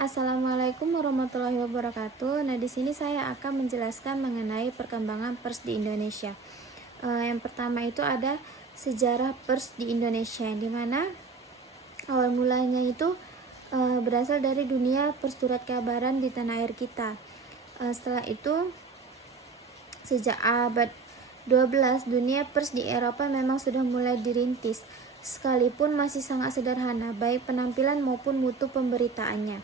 Assalamualaikum warahmatullahi wabarakatuh. Nah, di sini saya akan menjelaskan mengenai perkembangan pers di Indonesia. Yang pertama itu ada sejarah pers di Indonesia, di mana awal mulanya itu berasal dari dunia persurat kabaran di tanah air kita. Setelah itu, sejak abad 12, dunia pers di Eropa memang sudah mulai dirintis, sekalipun masih sangat sederhana, baik penampilan maupun mutu pemberitaannya.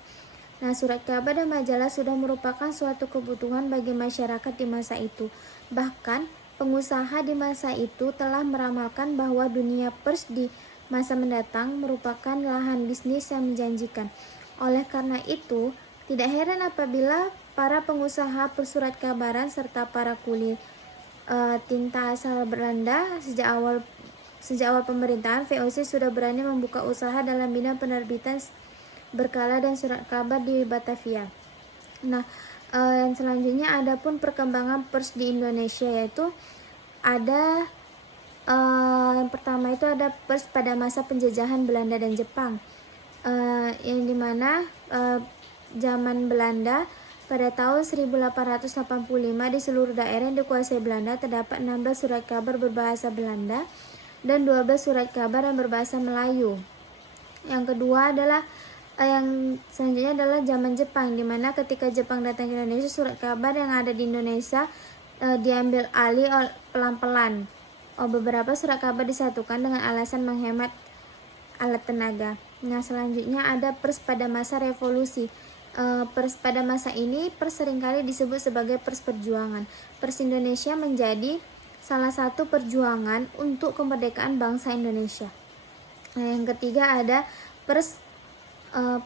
Nah, surat kabar dan majalah sudah merupakan suatu kebutuhan bagi masyarakat di masa itu. Bahkan, pengusaha di masa itu telah meramalkan bahwa dunia pers di masa mendatang merupakan lahan bisnis yang menjanjikan. Oleh karena itu, tidak heran apabila para pengusaha persurat kabaran serta para kuli tinta asal Belanda sejak awal pemerintahan VOC sudah berani membuka usaha dalam bidang penerbitan berkala dan surat kabar di Batavia. Nah, yang selanjutnya ada pun perkembangan pers di Indonesia, yaitu ada yang pertama itu ada pers pada masa penjajahan Belanda dan Jepang, yang dimana zaman Belanda pada tahun 1885 di seluruh daerah yang dikuasai Belanda terdapat 16 surat kabar berbahasa Belanda dan 12 surat kabar yang berbahasa Melayu. Yang kedua adalah yang selanjutnya adalah zaman Jepang, di mana ketika Jepang datang ke Indonesia, surat kabar yang ada di Indonesia diambil alih pelan-pelan. Beberapa surat kabar disatukan dengan alasan menghemat alat tenaga. Nah, selanjutnya ada pers pada masa revolusi. Pers pada masa ini seringkali disebut sebagai pers perjuangan. Pers Indonesia menjadi salah satu perjuangan untuk kemerdekaan bangsa Indonesia. Nah, yang ketiga ada pers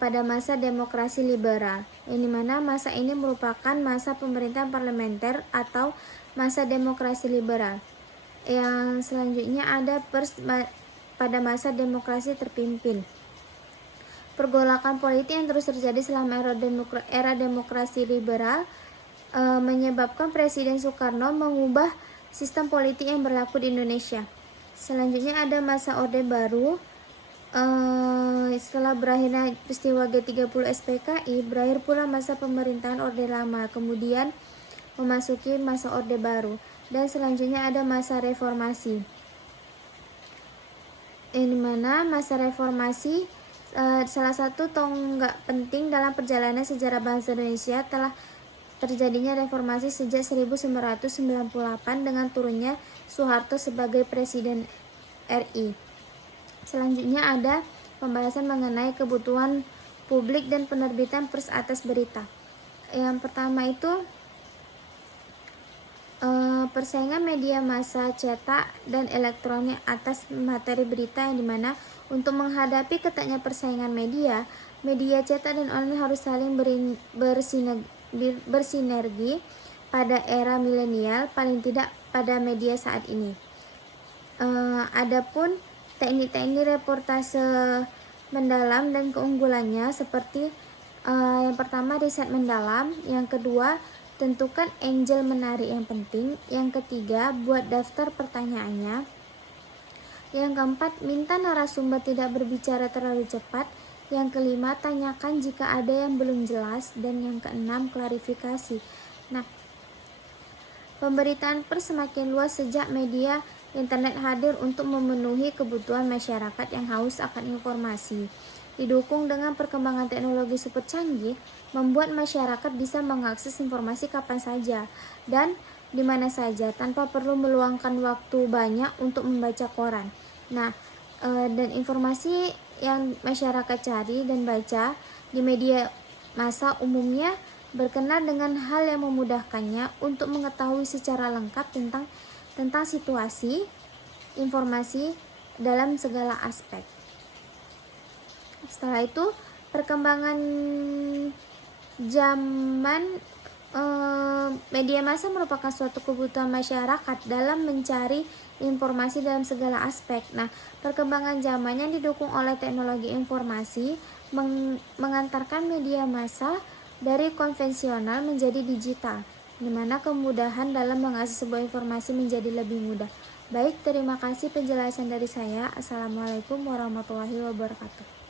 pada masa demokrasi liberal, yang dimana masa ini merupakan masa pemerintahan parlementer atau masa demokrasi liberal. Yang selanjutnya ada pers pada masa demokrasi terpimpin. Pergolakan politik yang terus terjadi selama era demokrasi liberal menyebabkan Presiden Soekarno mengubah sistem politik yang berlaku di Indonesia. Selanjutnya ada masa Orde Baru. Setelah berakhirnya peristiwa G30 SPKI, berakhir pula masa pemerintahan Orde Lama, kemudian memasuki masa Orde Baru, dan selanjutnya ada masa reformasi, yang dimana masa reformasi salah satu tonggak penting dalam perjalanan sejarah bangsa Indonesia. Telah terjadinya reformasi sejak 1998 dengan turunnya Soeharto sebagai Presiden RI. Selanjutnya ada pembahasan mengenai kebutuhan publik dan penerbitan pers atas berita. Yang pertama itu persaingan media massa cetak dan elektronik atas materi berita, yang dimana untuk menghadapi ketatnya persaingan media cetak dan online harus saling bersinergi pada era milenial, paling tidak pada media saat ini. Adapun teknik-teknik reportase mendalam dan keunggulannya seperti yang pertama riset mendalam, yang kedua tentukan angle menarik yang penting, yang ketiga buat daftar pertanyaannya, yang keempat minta narasumber tidak berbicara terlalu cepat, yang kelima tanyakan jika ada yang belum jelas, dan yang keenam klarifikasi. Nah, pemberitaan pers semakin luas sejak media internet hadir untuk memenuhi kebutuhan masyarakat yang haus akan informasi. Didukung dengan perkembangan teknologi super canggih, membuat masyarakat bisa mengakses informasi kapan saja dan di mana saja tanpa perlu meluangkan waktu banyak untuk membaca koran. Nah, dan informasi yang masyarakat cari dan baca di media massa umumnya berkenaan dengan hal yang memudahkannya untuk mengetahui secara lengkap tentang situasi, informasi dalam segala aspek. Setelah itu, perkembangan zaman media massa merupakan suatu kebutuhan masyarakat dalam mencari informasi dalam segala aspek. Nah, perkembangan zaman yang didukung oleh teknologi informasi mengantarkan media massa dari konvensional menjadi digital, di mana kemudahan dalam mengakses sebuah informasi menjadi lebih mudah. Baik, terima kasih penjelasan dari saya. Assalamualaikum warahmatullahi wabarakatuh.